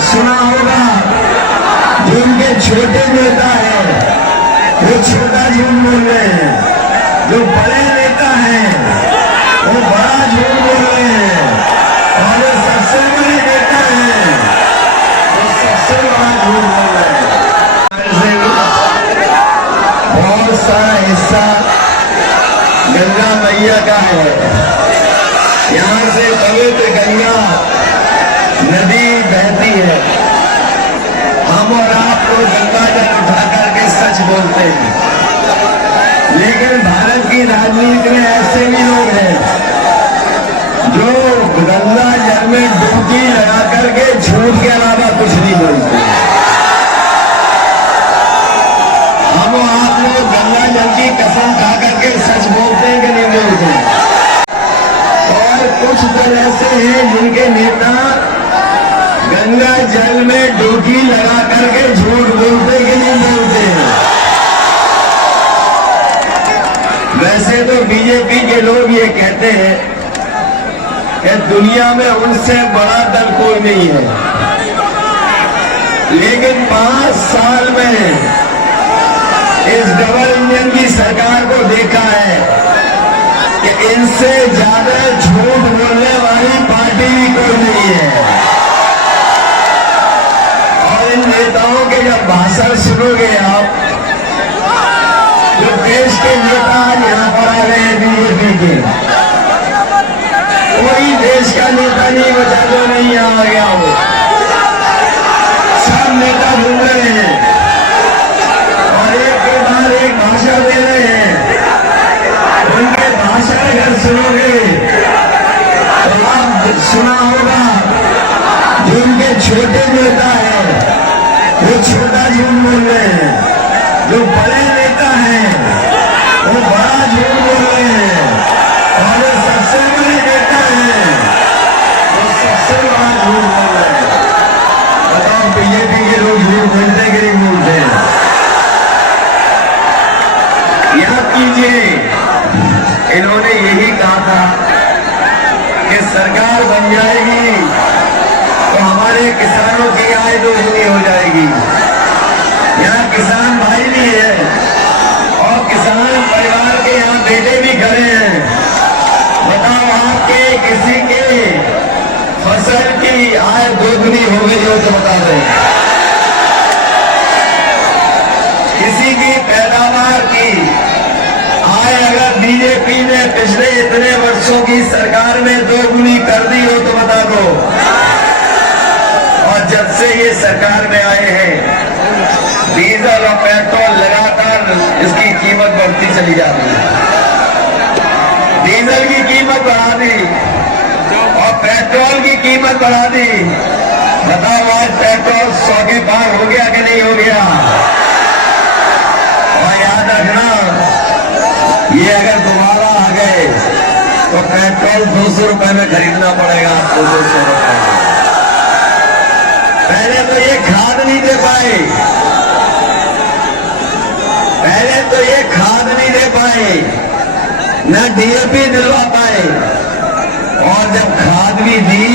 सुना होगा, जो उनके छोटे नेता है वो छोटा झूठ बोल रहे हैं, जो बड़े नेता हैं वो बड़ा झूठ बोल रहे हैं, और जो सबसे बड़े नेता हैं वो सबसे बड़ा झूठ बोल रहे हैं। बहुत सारा हिस्सा गंगा मैया का है। यहाँ से पवित्र गंगा नदी बहती है। हम और आप लोग गंगा जल उठा करके सच बोलते हैं, लेकिन भारत की राजनीति में ऐसे भी लोग हैं जो गंगा जल में डुबकी लगा करके झूठ के अलावा कुछ नहीं बोलते। हम और आप लोग गंगा जल की कसम खा करके सच बोलते हैं कि नहीं बोलते। और कुछ दल ऐसे हैं जिनके नेता गंगा जल में डुबकी लगा करके झूठ बोलते कि नहीं बोलते। वैसे तो बीजेपी के लोग ये कहते हैं कि दुनिया में उनसे बड़ा दल कोई नहीं है, लेकिन 5 साल में इस डबल इंजन की सरकार को देखा है कि इनसे ज्यादा झूठ बोलने वाली पार्टी भी कोई नहीं है। और इन नेताओं के जब भाषण सुनोगे आप, जो देश के नेता यहाँ पर आ रहे हैं बीजेपी के, कोई देश का नेता नहीं बचा जो नहीं आ गया हो। सब नेता घूम रहे हैं और एक के बाद एक भाषण दे रहे हैं। उनके भाषण अगर सुनोगे तो आप सुना होगा, जो उनके छोटे नेता है वो छोटा झूठ बोल रहे हैं, जो बड़े नेता हैं वो बड़ा झूठ बोल रहे हैं, और जो सबसे बड़े नेता हैं वो सबसे बड़ा झूठ बोल रहे हैं। बताओ बीजेपी के लोग झूठ बोलते कि नहीं बोलते हैं? याद कीजिए, इन्होंने यही कहा था कि सरकार बन जाएगी तो हमारे किसानों की आय दोगुनी हो जाएगी। यहाँ किसान भाई भी है और किसान परिवार के यहाँ बेटे भी खड़े हैं। बताओ आपके किसी के फसल की आय दोगुनी हो गई हो तो बता दें। किसी की पैदावार की आय अगर बीजेपी ने पिछले इतने वर्षों की सरकार में दोगुनी कर दी हो तो बता दो। और जब से ये सरकार में आए हैं, डीजल और पेट्रोल लगातार इसकी कीमत बढ़ती चली जा रही है। डीजल की कीमत बढ़ा दी और पेट्रोल की कीमत बढ़ा दी। बताओ आज पेट्रोल 100 के पार हो गया कि नहीं हो गया? और याद रखना, ये अगर दोबारा आ गए तो पेट्रोल 200 रुपए में खरीदना पड़ेगा आपको। 200 रुपए। पहले तो ये खाद नहीं दे पाए, पहले तो ये खाद नहीं दे पाए, न डीएपी दिलवा पाए, और जब खाद भी दी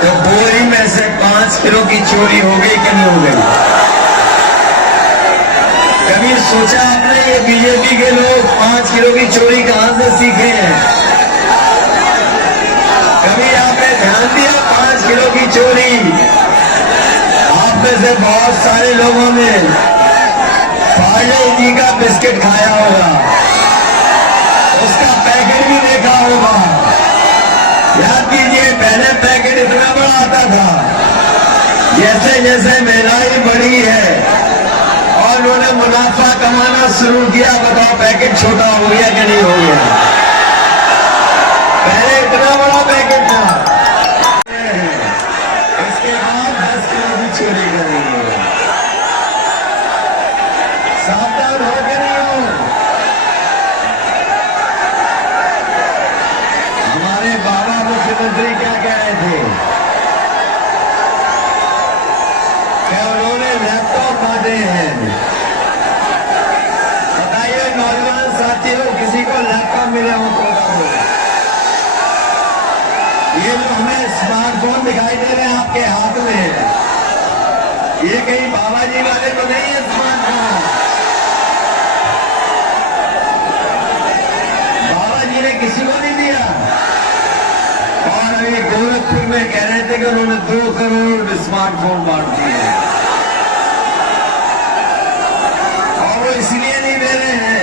तो बोरी में से 5 किलो की चोरी हो गई कि नहीं हो गई? कभी सोचा आपने ये बीजेपी के लोग 5 किलो की चोरी कहां से सीखे हैं? कभी आपने ध्यान दिया 5 किलो की चोरी? आप में से बहुत सारे लोगों ने पार्ले जी का बिस्किट खाया होगा, उसका पैकेट भी देखा होगा। याद कीजिए, पहले पैकेट इतना बड़ा आता था, जैसे जैसे महंगाई बढ़ी है और उन्होंने मुनाफा कमाना शुरू किया, बताओ पैकेट छोटा हो गया कि नहीं हो गया? पहले इतना बड़ा पैकेट था, इसके बाद 10 किलो की चोरी करेंगे। सावधान हो के नहीं हो। हमारे बाबा मुख्यमंत्री क्या कह रहे थे? क्या उन्होंने लैपटॉप बांटे हैं? बताइए नौजवान साथियों, किसी को लैपटॉप मिले हो तो ये जो हमें स्मार्टफोन दिखाई दे रहे हैं आपके हाथ में, ये कहीं बाबा जी वाले तो नहीं है स्मार्टफोन? बाबा जी ने किसी को नहीं दिया। और अभी गोरखपुर में कह रहे थे कि उन्होंने 2 करोड़ स्मार्टफोन बांट दिए, और वो इसलिए नहीं दे रहे हैं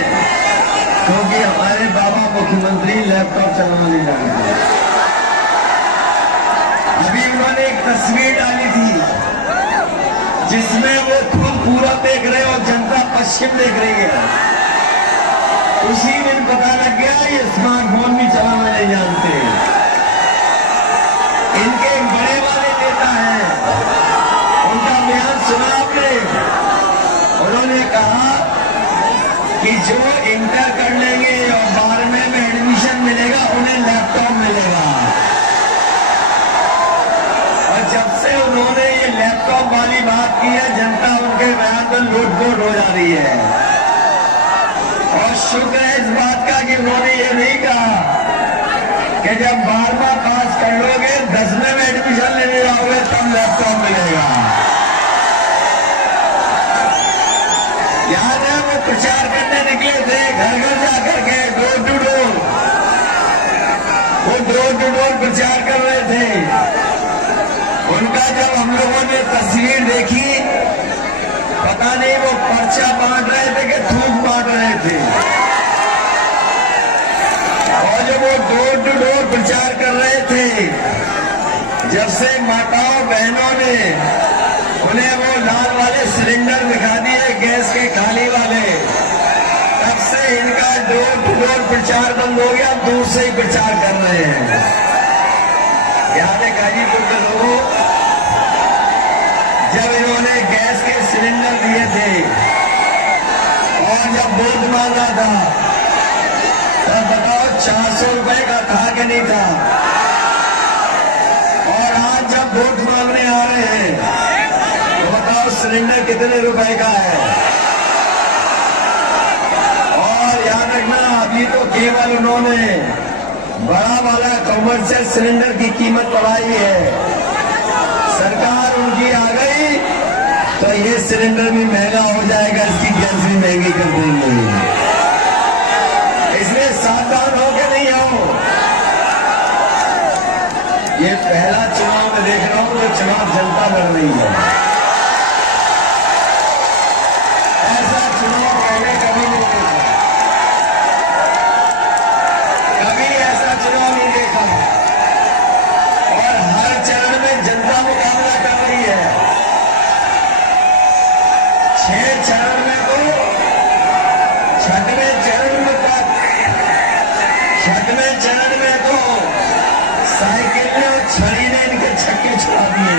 क्योंकि हमारे बाबा मुख्यमंत्री लैपटॉप चलाना नहीं जानते। अभी उन्होंने एक तस्वीर डाली थी जिसमें वो खुद पूरा देख रहे और जनता पश्चिम देख रही है। उसी दिन पता लग गया ये स्मार्टफोन भी चलाना नहीं जानते। इनके एक बड़े वाले नेता हैं, उनका बयान सुना आपने? उन्होंने कहा कि जो इंटर कर लेंगे और 12वें में एडमिशन मिलेगा उन्हें लैपटॉप मिलेगा। और जब से उन्होंने ये लैपटॉप वाली बात की है, जनता उनके बयान पर लूटपोट हो जा रही है। और शुक्र है इस बात का कि उन्होंने ये नहीं कहा कि जब 12वां पास कर लोगे 10वें में एडमिशन लेने जाओगे तब लैपटॉप मिलेगा। याद है वो प्रचार करने निकले थे, घर घर जाकर के, डोर टू डोर, वो डोर टू डोर प्रचार कर रहे थे। उनका जब हम लोगों ने तस्वीर देखी, पता नहीं वो पर्चा बांट रहे थे कि थूक बांट रहे थे। और जब वो डोर टू डोर प्रचार कर रहे थे, जब से माताओं बहनों ने उन्हें वो लाल वाले सिलेंडर दिखा दिए गैस के खाली वाले, तब से इनका डोर टू डोर प्रचार बंद हो गया, दूर से ही प्रचार कर रहे हैं। याद है गाजीपुर के लोगों, जब इन्होंने गैस के सिलेंडर दिए थे और जब वोट मांगा था, तब बताओ 400 रुपए का था कि नहीं था? और आज जब वोट मांगने आ रहे हैं तो बताओ सिलेंडर कितने रुपए का है? और याद रखना, अभी तो केवल उन्होंने बड़ा वाला कमर्शियल सिलेंडर की कीमत बढ़ाई है। सरकार उनकी आ गई तो ये सिलेंडर भी महंगा हो जाएगा, इसकी गैस भी महंगी कर देंगे। इसलिए सावधान हो के नहीं आओ। ये पहला चुनाव में देख रहा हूं तो चुनाव जनता लड़ रही है। ऐसा चुनाव पहले कभी नहीं देखा, कभी ऐसा चुनाव नहीं देखा। और हर चरण में जनता मुकाबला कर रही है। 6 चरण में तो 6वें चरण में तो साइकिल ने और छड़ी ने इनके छक्के छुड़ा दिए।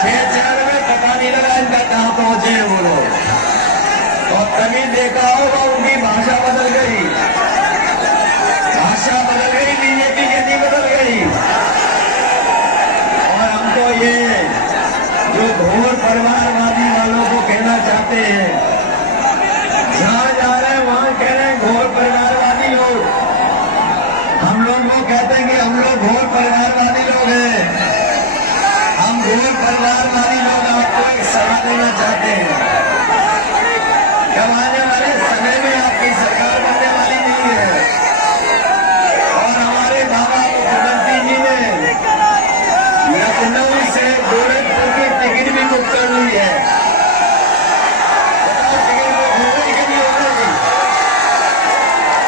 6 चरण में पता नहीं लगा इनका कहां पहुंचे हैं वो लोग। और तभी देखा होगा उनकी भाषा बदल गई, भाषा बदल गई, बीजेपी की नहीं बदल गई। और हम तो ये जो घोर परिवारवादी वालों को कहना चाहते हैं, जहां जा रहे हैं वहां कह रहे हैं घोर परिवारवादी लोग। हम लोग वो कहते हैं कि हम लोग घोर परिवारवादी लोग हैं। हम घोर परिवारवादी लोग आपको एक सलाह देना चाहते हैं। जब आने वाले समय में आपकी सरकार बनने वाली नहीं है और हमारे बाबा मुख्यमंत्री जी ने लखनऊ से गोरखपुर की टिकट भी बुक कर ली है। बताओ टिकट बुक हो गई कि नहीं हो गई?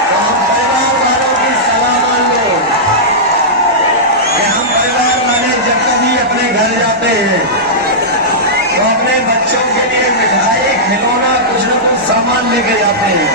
तो हम परिवार वालों की सलाह मान लो कि हम परिवार वाले जब कभी अपने घर जाते हैं तो अपने बच्चों के लिए मिठाई, खिलौना, कुछ न कुछ सामान लेके जाते हैं।